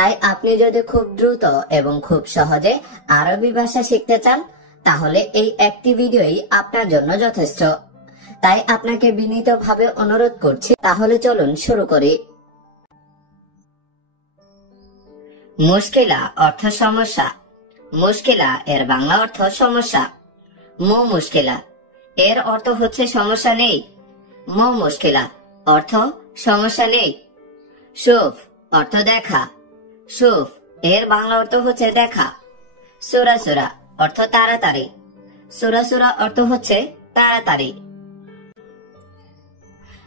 তাই আপনি যদি খুব দ্রুত এবং খুব সহজে আরবি ভাষা শিখতে চান তাহলে এই একটি ভিডিওই আপনার জন্য যথেষ্ট। তাই আপনাকে বিনীতভাবে অনুরোধ করছি, তাহলে চলুন শুরু করি। মুশকিলা অর্থ সমস্যা। মুশকিলা এর বাংলা অর্থ সমস্যা। মো মুশকিলা এর অর্থ হচ্ছে সমস্যা নেই। মো মুশকিলা অর্থ সমস্যা নেই। শুফ অর্থ দেখা। শুফ এর বাংলা অর্থ হচ্ছে দেখা। সুরা সুরা অর্থ তাড়াতাড়ি। সুরা সুরা অর্থ হচ্ছে তাড়াতাড়ি।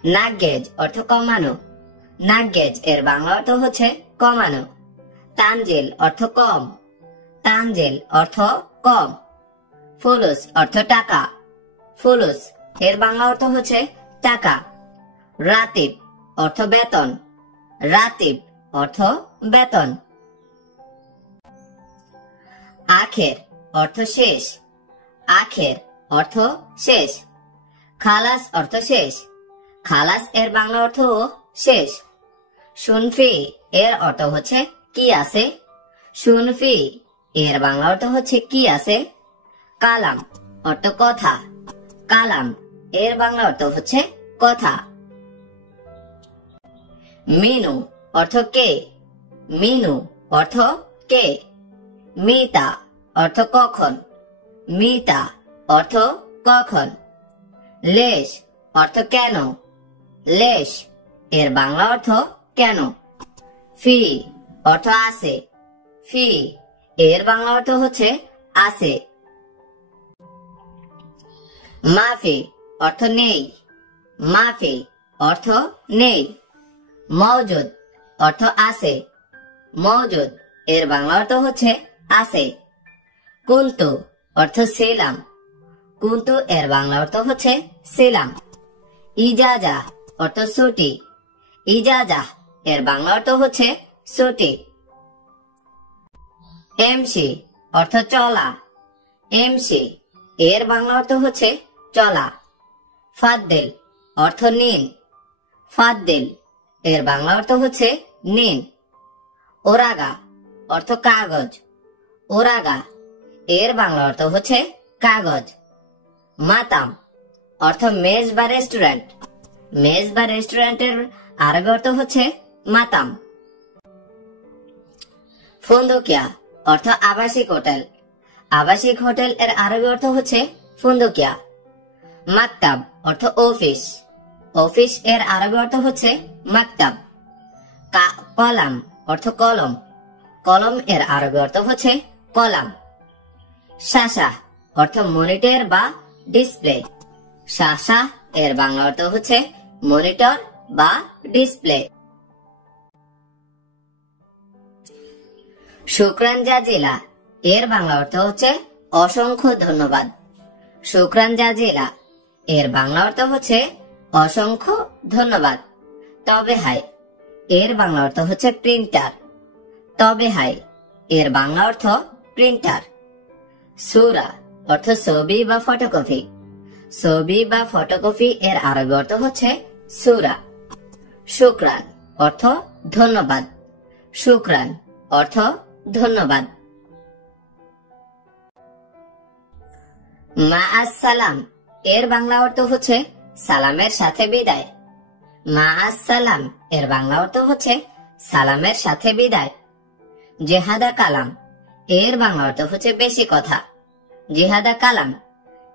নাগগেজ অর্থ কমানো। নাগগেজ এর বাংলা অর্থ হচ্ছে কমানো। তানজিল অর্থ কম। তানজিল অর্থ কম। ফুলুস অর্থ টাকা। ফুলুস এর বাংলা অর্থ হচ্ছে টাকা। রাতিব অর্থ বেতন। রাতিব অর্থ বেতন। আখের অর্থ শেষ। আখের অর্থ শেষ। খালাস অর্থ শেষ। খালাস এর বাংলা অর্থ শেষ। শুনফি এর অর্থ হচ্ছে কি আছে। শুনফি এর বাংলা অর্থ হচ্ছে কি আছে। কালাম অর্থ কথা। কালাম এর বাংলা অর্থ হচ্ছে কথা। মিনু অর্থ কে। মিনু অর্থ কে। মিতা অর্থ কখন। মিতা অর্থ কখন। লেশ অর্থ কেন। লেশ এর বাংলা অর্থ কেন। ফি অর্থ আছে। ফি এর বাংলা অর্থ হচ্ছে আছে। মাফি অর্থ নেই। মাফি অর্থ নেই। মওজুদ অর্থ আছে। মওজুদ এর বাংলা অর্থ হচ্ছে আছে। কুন্তু অর্থ ছিলাম। কুন্তু এর বাংলা অর্থ হচ্ছে ছিলাম। ইজাজা অর্থ ছুটি। ইজাজা এর বাংলা অর্থ হচ্ছে ছুটি। এমসি অর্থ চলা। এমসি এর বাংলা অর্থ হচ্ছে চলা। ফাদ্দিল অর্থ নিন। ফাদ্দিল এর বাংলা অর্থ হচ্ছে নিন। ওরাগা অর্থ কাগজ। ওরাগা এর বাংলা অর্থ হচ্ছে কাগজ। মাতাম অর্থ মেজ বা রেস্টুরেন্ট। মেজ বা রেস্টুরেন্টের আরবি অর্থ হচ্ছে মাতাম। ফুন্দুকিয়া অর্থ আবাসিক হোটেল। আবাসিক হোটেল এর আরবি অর্থ হচ্ছে ফুন্দুকিয়া। মাকতাব অর্থ অফিস। অফিস এর আরবি অর্থ হচ্ছে মাকতাব। কলাম অর্থ কলম। কলম এর আরবি অর্থ হচ্ছে কলাম। শাসা অর্থ মনিটর বা ডিসপ্লে। শাসা এর বাংলা অর্থ হচ্ছে মনিটর বা ডিসপ্লে। শুকরান জাজিলা এর বাংলা অর্থ হচ্ছে অসংখ্য ধন্যবাদ। শুকরান জাজিলা এর বাংলা অর্থ হচ্ছে অসংখ্য ধন্যবাদ। তবে হাই এর বাংলা অর্থ হচ্ছে প্রিন্টার। তবে হাই এর বাংলা অর্থ প্রিন্টার। সূরা অর্থ ছবি বা ফটোকপি। ছবি বা ফটোকপি এর আরবি অর্থ হচ্ছে সূরা। শুকরান অর্থ ধন্যবাদ। শুকরান অর্থ ধন্যবাদ। মা আসসালাম এর বাংলা অর্থ হচ্ছে সালামের সাথে বিদায়। মা আসসালাম এর বাংলা অর্থ হচ্ছে সালামের সাথে বিদায়। জেহাদা কালাম এর বাংলা অর্থ হচ্ছে বেশি কথা। জেহাদা কালাম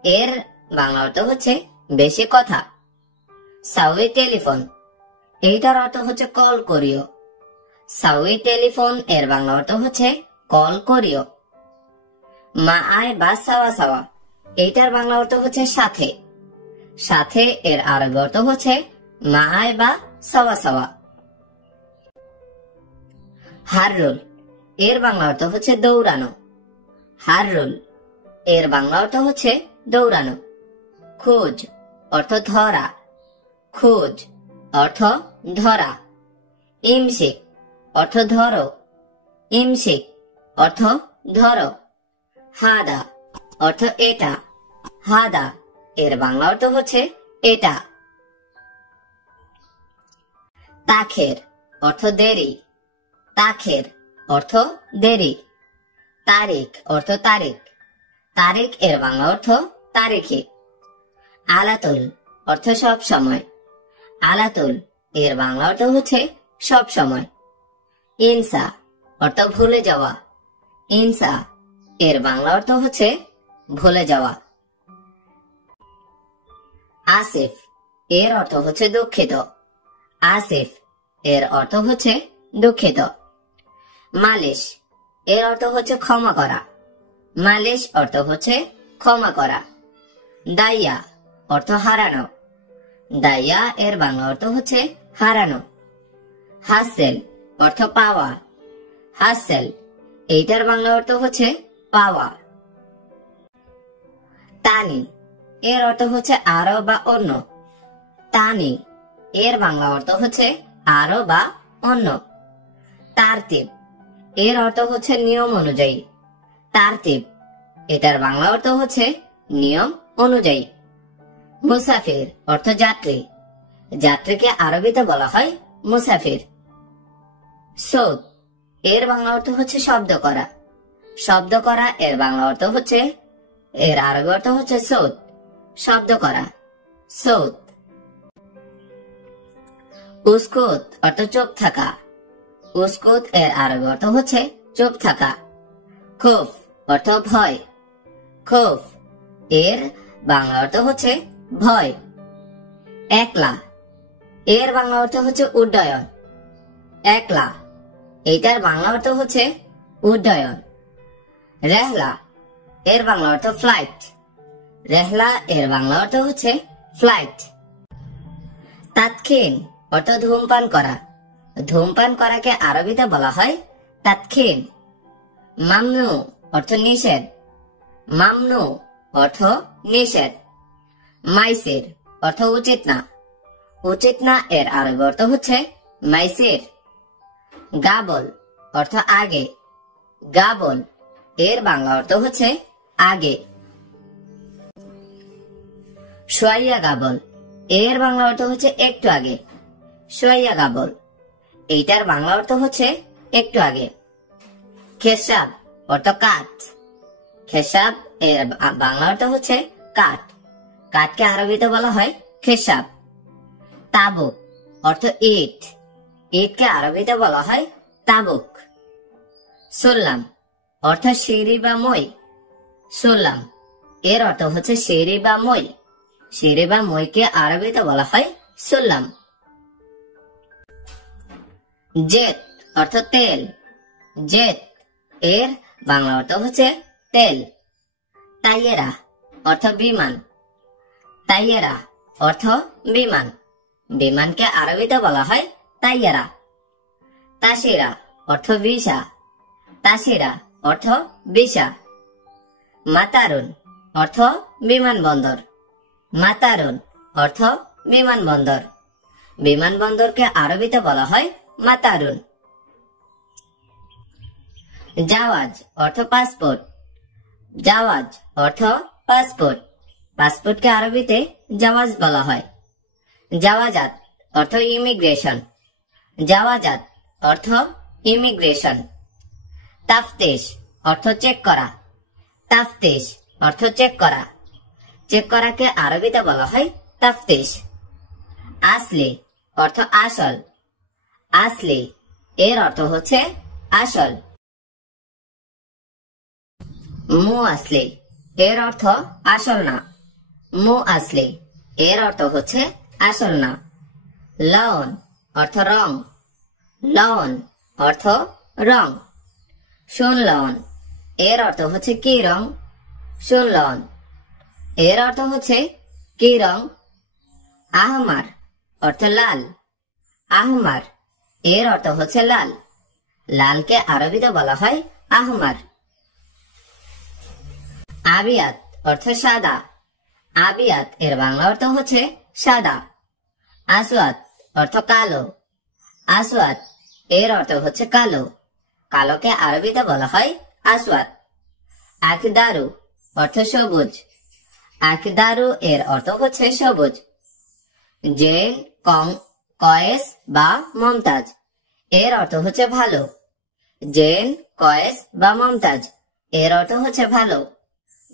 এর বাংলা অর্থ হচ্ছে বেশি কথা। সাউই টেলিফোন এইটার অর্থ হচ্ছে কল করিও। সাউই টেলিফোন এর বাংলা অর্থ হচ্ছে কল করিও। মা আয় বা সাওয়া সাওয়া এইটার বাংলা অর্থ হচ্ছে সাথে। সাথে এর আরবি অর্থ হচ্ছে মা আয় বা সাওয়া সাওয়া। হাররুল এর বাংলা অর্থ হচ্ছে দৌড়ানো। হাররুল এর বাংলা অর্থ হচ্ছে দৌড়ানো। খোঁজ অর্থ ধরা। খোঁজ অর্থ ধরা। ইমসিক অর্থ ধরো। ইমসিক অর্থ ধরো। হাদা অর্থ এটা। হাদা এর বাংলা অর্থ হচ্ছে এটা। তাখের অর্থ দেরি। তাখের অর্থ দেরি। তারিখ অর্থ তারিখ, তারিখ এর বাংলা অর্থ তারিখে। আলাতুল অর্থ সব সময়, আলাতুল এর বাংলা অর্থ হচ্ছে সব সময়। ইনসা অর্থ ভুলে যাওয়া, ইনসা এর বাংলা অর্থ হচ্ছে ভুলে যাওয়া। আসিফ এর অর্থ হচ্ছে দুঃখিত, আসিফ এর অর্থ হচ্ছে দুঃখিত। মালিশ এর অর্থ হচ্ছে ক্ষমা করা, মালিশ অর্থ হচ্ছে ক্ষমা করা। দাইয়া অর্থ হারানো, দাইয়া এর বাংলা অর্থ হচ্ছে হারানো। হাসেল অর্থ পাওয়া, হাসেল এইটার বাংলা অর্থ হচ্ছে পাওয়া। তানি এর অর্থ হচ্ছে আরো বা অন্য, তানি এর বাংলা অর্থ হচ্ছে আরো বা অন্য। তারতিব এর অর্থ হচ্ছে নিয়ম অনুযায়ী, তারতিব এটার বাংলা অর্থ হচ্ছে নিয়ম অনুযায়ী। মুসাফির অর্থ যাত্রী, যাত্রীকে আরবিতে বলা হয় মুসাফির। সৌদ এর বাংলা অর্থ হচ্ছে শব্দ করা, শব্দ করা এর বাংলা অর্থ হচ্ছে, এর আরবি অর্থ হচ্ছে সৌদ, শব্দ করা, সৌদ। উস্কুত অর্থ চুপ থাকা, উস্কুত এর আরবি অর্থ হচ্ছে চুপ থাকা। খৌফ অর্থ ভয়, খৌফ এর বাংলা অর্থ হচ্ছে ভয়। একলা এর বাংলা অর্থ হচ্ছে উড্ডয়ন, একলা এইটার বাংলা অর্থ হচ্ছে উড্ডয়ন। রেহলা এর বাংলা অর্থ ফ্লাইট, রেহলা এর বাংলা অর্থ হচ্ছে ফ্লাইট। তাৎক্ষীন অর্থ ধূমপান করা, ধূমপান করাকে আরবিতে বলা হয় তাৎক্ষীন। মামনু অর্থ নিষেধ, মামনু অর্থ নিষেধ। মাইসির অর্থ উচিত না, উচিত না এর আরবি অর্থ হচ্ছে মাইসির। গাবল অর্থ আগে, গাবল এর বাংলা অর্থ হচ্ছে আগে। সোয়াইয়া গাবল এর বাংলা অর্থ হচ্ছে একটু আগে, সোয়াইয়া গাবল এইটার বাংলা অর্থ হচ্ছে একটু আগে। খেসাব অর্থ কাঠ, খেসাব এর বাংলা অর্থ হচ্ছে কাঠ, কাঠকে আরবিতে বলা হয় খেসাব। তাবুক অর্থ ইট, ইটকে আরবিতে বলা হয় তাবুক। সুল্লাম অর্থ সিঁড়ি বা মই, সুল্লাম এর অর্থ হচ্ছে সিঁড়ি বা মই, সিঁড়ি বা মইকে আরবিতে বলা হয় সুল্লাম। জেট অর্থ তেল, জেট এর বাংলা অর্থ হচ্ছে তেল। তাইয়েরা অর্থ বিমান, তাইয়েরা অর্থ বিমান, বিমানকে আরবিতে বলা হয় তাইয়েরা। তাসিরা অর্থ ভিসা, তাসিরা অর্থ ভিসা। মাতারুন অর্থ বিমানবন্দর, মাতারুন অর্থ বিমানবন্দর, বিমানবন্দরকে আরবিতে বলা হয় মাতারুন। জাওয়াজ অর্থ পাসপোর্ট, জাওয়াজ অর্থ পাসপোর্ট, পাসপোর্টকে আরবিতে জাওয়াজ বলা হয়। জাওয়াজাত অর্থ ইমিগ্রেশন, জাওয়াজাত অর্থ ইমিগ্রেশন। তাফতিশ অর্থ চেক করা, তাফতিশ অর্থ চেক করা, চেক করাকে আরবিতে বলা হয় তাফতিশ। আসলি অর্থ আসল, আসলি এর অর্থ হচ্ছে আসল। মু আসলি এর অর্থ আসল না, মু আসলি এর অর্থ হচ্ছে আসল না। লওন অর্থ রং, লওন অর্থ রং। সুনলওন এর অর্থ হচ্ছে কি রং, সুনলওন এর অর্থ হচ্ছে কি রং। আহমার অর্থ লাল, আহমার এর অর্থ হচ্ছে লাল, লালকে আরবিতে বলা হয় আহমার। আবিয়াত অর্থ সাদা, আবিয়াত এর বাংলা অর্থ হচ্ছে সাদা। আসওয়াদ অর্থ কালো, আসওয়াদ এর অর্থ হচ্ছে কালো, কালোকে আরবিতে বলা হয় আসওয়াদ। আখদারু অর্থ সবুজ, আখদারু এর অর্থ হচ্ছে সবুজ। জেন, কং, কয়েস বা মমতাজ এর অর্থ হচ্ছে ভালো, জেন, কয়েস বা মমতাজ এর অর্থ হচ্ছে ভালো।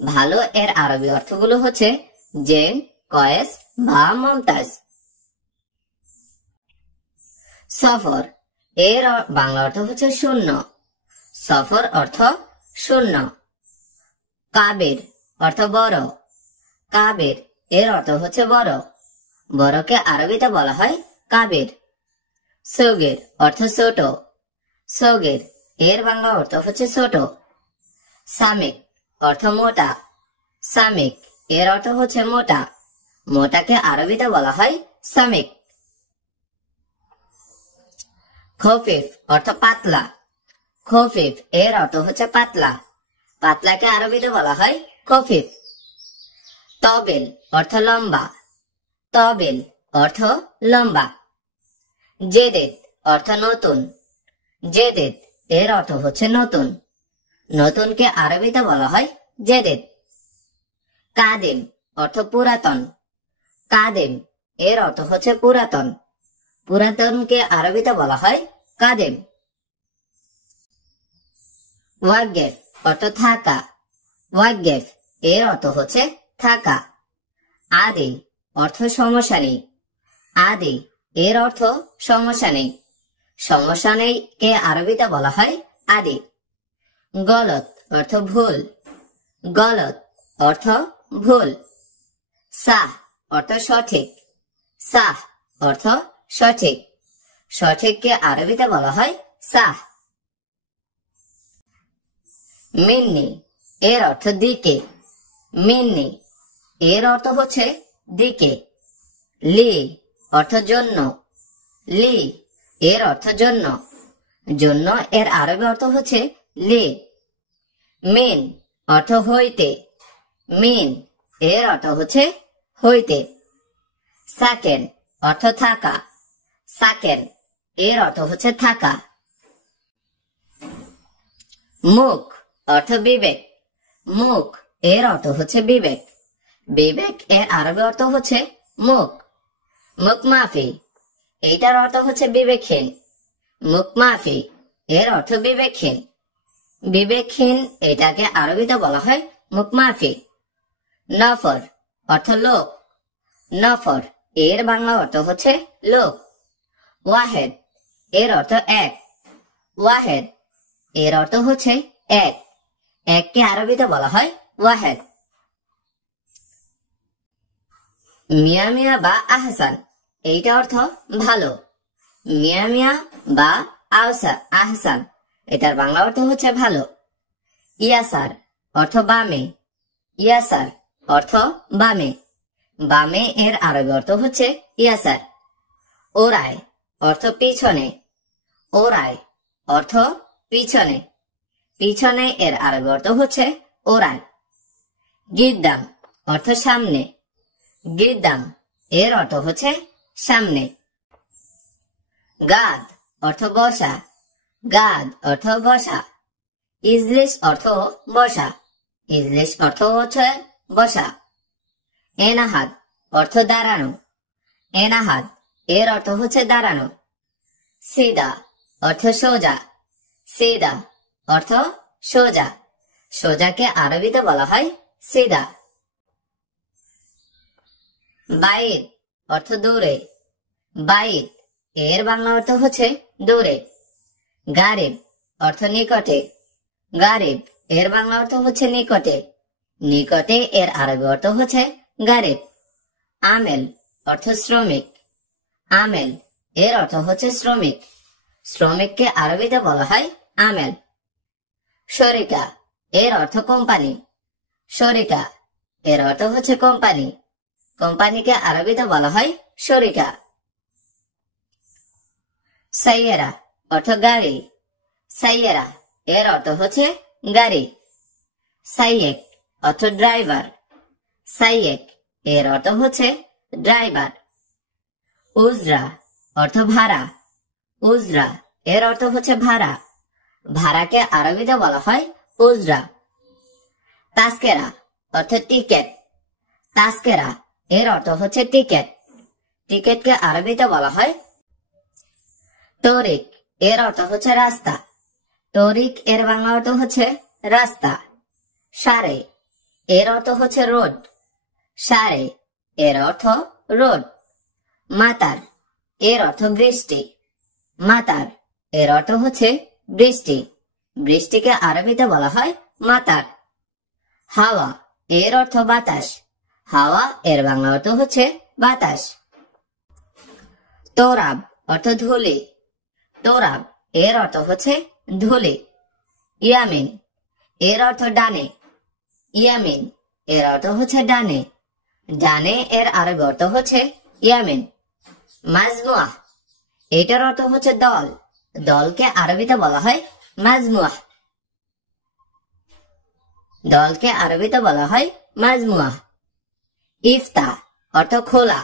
ভালো এর আরবি অর্থগুলো হচ্ছে জেন, কয়েস বা মমতাজ। সফর এর বাংলা অর্থ হচ্ছে শূন্য। সফর অর্থ শূন্য। কাবির অর্থ বড়। কাবির এর অর্থ হচ্ছে বড়। বড়কে আরবিতে বলা হয় কাবির। সগীর অর্থ ছোট। সগীর এর বাংলা অর্থ হচ্ছে ছোট। সামিক অর্থ মোটা। সামিক এর অর্থ হচ্ছে মোটা। মোটাকে আরবিতে বলা হয় সামিক। খফিফ অর্থ পাতলা। খফিফ এর অর্থ হচ্ছে পাতলা। পাতলাকে আরবিতে বলা হয় খফিফ। তবিল অর্থ লম্বা। তবিল অর্থ লম্বা। জেদিদ অর্থ নতুন। জেদিদ এর অর্থ হচ্ছে নতুন। নতুনকে আরবিতে বলা হয় জেদিদ। কাদিম অর্থ পুরাতন। কাদিম এর অর্থ হচ্ছে পুরাতন। পুরাতনকে আরবিতে বলা হয় কাদিম। ওয়াকফ অর্থ থাকা। ওয়াকফ এর অর্থ হচ্ছে থাকা। আদি অর্থ সমস্যা নেই। আদি এর অর্থ সমস্যা নেই। সমস্যা নেই কে আরবিতে বলা হয় আদি। গলত অর্থ ভুল। গলত অর্থ ভুল। সাহ অর্থ সঠিক। সাহ অর্থ সঠিক। সঠিককে আরবিতে বলা হয় সাহ। মিন্নি এর অর্থ দিকে। মিন্নি এর অর্থ হচ্ছে দিকে। লি অর্থ জন্য। লি এর অর্থ জন্য। জন্য এর আরবি অর্থ হচ্ছে লি। মিন অর্থ হইতে। মিন এর অর্থ হচ্ছে হইতে। সাকেন অর্থ থাকা। সাকেন এর অর্থ হচ্ছে থাকা। মুখ অর্থ বিবেক। মুখ এর অর্থ হচ্ছে বিবেক। বিবেক এর আরবি অর্থ হচ্ছে মুখ। মুখ মাফি এইটার অর্থ হচ্ছে বিবেকহীন। মুখ মাফি এর অর্থ বিবেকহীন। বিবেকহীন এটাকে আরবিতে বলা হয় মুখ মাফি। নফর অর্থ লোক। নফর এর বাংলা অর্থ হচ্ছে লোক। ওয়াহেদ এর অর্থ এক। ওয়াহেদ এর অর্থ হচ্ছে এক। এককে আরবিতে বলা হয় ওয়াহেদ। মিয়া মিয়া বা আহসান এইটা অর্থ ভালো। মিয়া মিয়া বা আহসান এটার বাংলা অর্থ হচ্ছে ভালো। ইয়াসার অর্থ বামে। ইয়াসার অর্থ বামে। বামে এর আরবি অর্থ হচ্ছে ইয়াসার। ওরায় অর্থ পিছনে। ওরায় অর্থ পিছনে। পিছনে এর আরবি অর্থ হচ্ছে ওরায়। গিদ্দাম অর্থ সামনে। গিদ্দাম এর অর্থ হচ্ছে সামনে। গাদ অর্থ বসা। গাদ অর্থ বসা। ইজলিস অর্থ বসা। ইজলিস অর্থ হচ্ছে বসা। এনাহাদ অর্থ দাঁড়ানো। এনাহাদ এর অর্থ হচ্ছে দাঁড়ানো। সিদা অর্থ সোজা। সিদা অর্থ সোজা। সোজাকে আরবিতে বলা হয় সিদা। বাইদ অর্থ দূরে। বাইদ এর বাংলা অর্থ হচ্ছে দূরে। গারিব অর্থ নিকটে। গারিব এর বাংলা অর্থ হচ্ছে নিকটে। নিকটে এর আরবি অর্থ হচ্ছে গারিব। আমেল অর্থ শ্রমিক। আমেল এর অর্থ হচ্ছে শ্রমিক। শ্রমিককে আরবিতে বলা হয় আমেল। শরিকা এর অর্থ কোম্পানি। শরিকা এর অর্থ হচ্ছে কোম্পানি। কোম্পানিকে আরবিতে বলা হয় শরিকা। সাইয়েরা অর্থ গাড়ি। সাইয়েরা এর অর্থ হচ্ছে গাড়ি। সাইয়েক অর্থ ড্রাইভার। সাইয়েক এর অর্থ হচ্ছে ড্রাইভার। উজরা অর্থ ভাড়া। উজরা এর অর্থ হচ্ছে ভাড়া। ভাড়াকে আরবিতে বলা হয় উজরা। তাস্কেরা অর্থ টিকেট। তাস্কেরা এর অর্থ হচ্ছে টিকেট। টিকেটকে আরবিতে বলা হয় তরিক। এর অর্থ হচ্ছে রাস্তা। তরিক এর বাংলা অর্থ হচ্ছে রাস্তা। সারে এর অর্থ হচ্ছে রোড। সারে এর অর্থ রোড। মাতার এর অর্থ বৃষ্টি। মাতার এর অর্থ হচ্ছে বৃষ্টি। বৃষ্টিকে আরবিতে বলা হয় মাতার। হাওয়া এর অর্থ বাতাস। হাওয়া এর বাংলা অর্থ হচ্ছে বাতাস। তোরাব অর্থ ধুলি। তোরাব এর অর্থ হচ্ছে ধুলি। ইয়ামিন এর অর্থ ডানে। ইয়ামিন এর অর্থ হচ্ছে ডানে। ডানে এর আরবি অর্থ হচ্ছে ইয়ামিন। মাজমুয়া এটার অর্থ হচ্ছে দল। দলকে আরবিতে বলা হয় মাজমুয়া। দলকে আরবিতে বলা হয় মাজমুয়া। ইফতা অর্থ খোলা।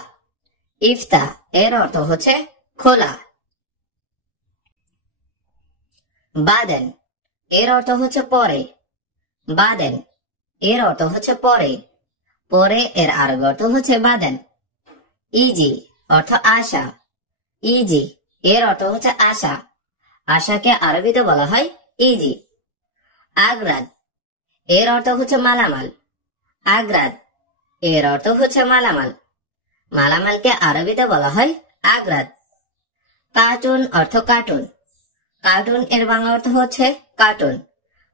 ইফতা এর অর্থ হচ্ছে খোলা। বাদেন এর অর্থ হচ্ছে পরে। বাদেন এর অর্থ হচ্ছে পরে। পরে এর আরবি অর্থ হচ্ছে বাদেন। ইজি অর্থ আশা। ইজি এর অর্থ হচ্ছে আশা। আশাকে আরবিতে বলা হয় ইজি। আগ্রাদ এর অর্থ হচ্ছে মালামাল। আগ্রাদ এর অর্থ হচ্ছে মালামাল। মালামালকে আরবিতে বলা হয় আগ্রাদ। কার্টুন অর্থ কার্টুন। কার্টুন এর বাংলা অর্থ হচ্ছে কার্টুন।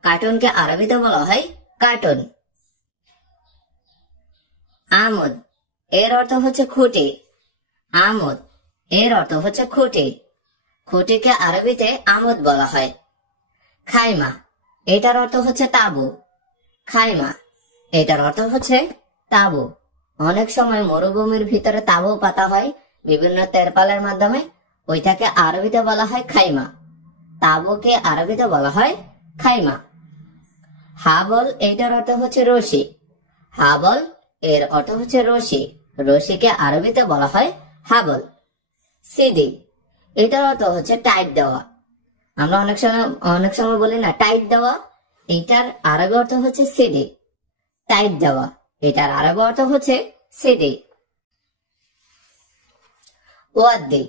কার্টুনকে আরবিতে বলা হয় কার্টুন। আমদ এর অর্থ হচ্ছে খুঁটি। আমদ এর অর্থ হচ্ছে খুঁটি। খুঁটিকে আরবিতে আমদ বলা হয়। খাইমা এটার অর্থ হচ্ছে তাবু। খাইমা এটার অর্থ হচ্ছে তাবু। অনেক সময় মরুভূমির ভিতরে তাবু পাতা হয় বিভিন্ন তেরপালের মাধ্যমে, ওইটাকে আরবিতে বলা হয় খাইমা। তাবুকে আরবিতে বলা হয় খাইমা। হাবল এইটার অর্থ হচ্ছে রশি। হাবল এর অর্থ হচ্ছে রশি। রশিকে আরবিতে বলা হয় হাবল। সিডি এটার অর্থ হচ্ছে টাইট দেওয়া। আমরা অনেক সময় বলি না টাইট দেওয়া, এটার আরবি অর্থ হচ্ছে সিডি। টাইট দেওয়া এটার আরবি অর্থ হচ্ছে সিডি। ওয়াদ্দি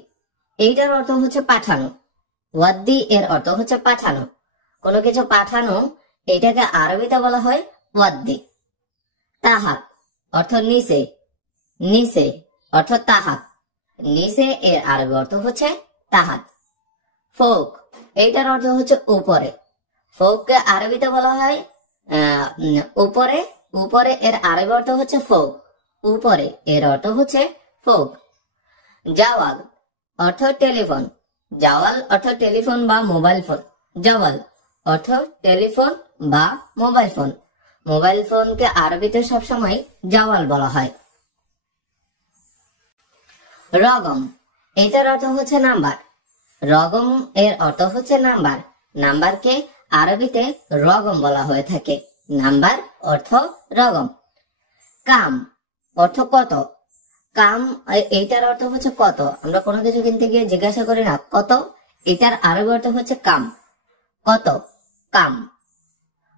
এইটার অর্থ হচ্ছে পাঠানো। ওয়াদ্দি এর অর্থ হচ্ছে পাঠানো। কোনো কিছু পাঠানো, এটাকে আরবিতে বলা হয় ওয়াদ্দি। তাহাত অর্থ নিচে। নিচে অর্থ তাহাত। নিচে এর আরবি অর্থ হচ্ছে তাহাত। ফোক এইটার অর্থ হচ্ছে উপরে। ফোককে আরবিতে বলা হয় উপরে। উপরে এর আরবি অর্থ হচ্ছে ফোক। উপরে এর অর্থ হচ্ছে ফোক। জাওয়াল অর্থ টেলিফোন। জাওয়াল অর্থ টেলিফোন বা মোবাইল ফোন। জাওয়াল অর্থ টেলিফোন বা মোবাইল ফোন। মোবাইল ফোনকে আরবিতে সবসময় জাওয়াল বলা হয়। রগম এটার অর্থ হচ্ছে নাম্বার। রগম এর অর্থ হচ্ছে নাম্বার। নাম্বারকে আরবিতে রগম বলা হয়ে থাকে। নাম্বার অর্থ রগম। কাম অর্থ কত। কাম এইটার অর্থ হচ্ছে কত। আমরা কোনো কিছু কিনতে গিয়ে জিজ্ঞাসা করি না কত, এটার আরবি অর্থ হচ্ছে কাম। কত, কাম।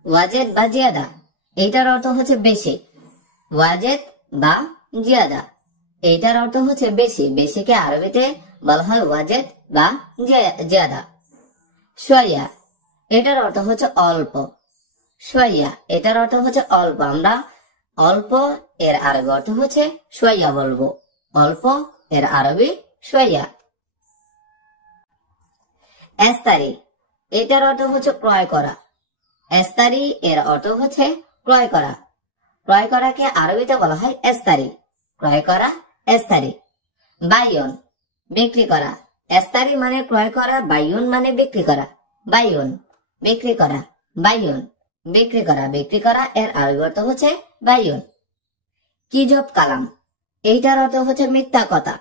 ওয়াজেদ বা জিয়াদা এইটার অর্থ হচ্ছে বেশি। ওয়াজেদ বা জিয়াদা এইটার অর্থ হচ্ছে বেশি। বেশিকে আরবিতে বলা হয় ওয়াজেদ বা জিয়াদা। সোয়া এটার অর্থ হচ্ছে অল্প। সোয়া এটার অর্থ হচ্ছে অল্প। আমরা অল্প এর আরবি অর্থ হচ্ছে সোয়া বলবো। অল্প এর আরবি সোয়া। এস্তারি এটার অর্থ হচ্ছে ক্রয় করা। এস্তারি এর অর্থ হচ্ছে ক্রয় করা। ক্রয় করাকে আরবিতে বলা হয় এস্তারি। ক্রয় করা এস্তারি। বাইয়ন বিক্রি করা। এস্তারি মানে ক্রয় করা, বাইয়ন মানে বিক্রি করা। বাইয়ন বিক্রি করা। বাইয়ন বিক্রি করা। বিক্রি করা এর আরবি অর্থ হচ্ছে বাইয়ন। কিজব কালাম এইটার অর্থ হচ্ছে মিথ্যা কথা।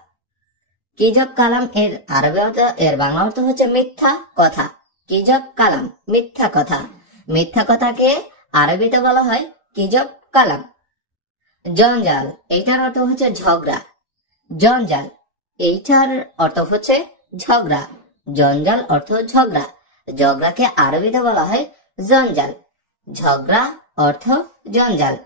কিজব কালাম এর আরবি অর্থ, এর বাংলা অর্থ হচ্ছে মিথ্যা কথা। কিজব কালাম মিথ্যা কথা। মিথ্যা কথাকে আরবিতে বলা হয় কিজব কালাম। জঞ্জাল এইটার অর্থ হচ্ছে ঝগড়া। জঞ্জাল এইটার অর্থ হচ্ছে ঝগড়া। জঞ্জাল অর্থ ঝগড়া। ঝগড়াকে আরবিতে বলা হয় জঞ্জাল। ঝগড়া অর্থ জঞ্জাল।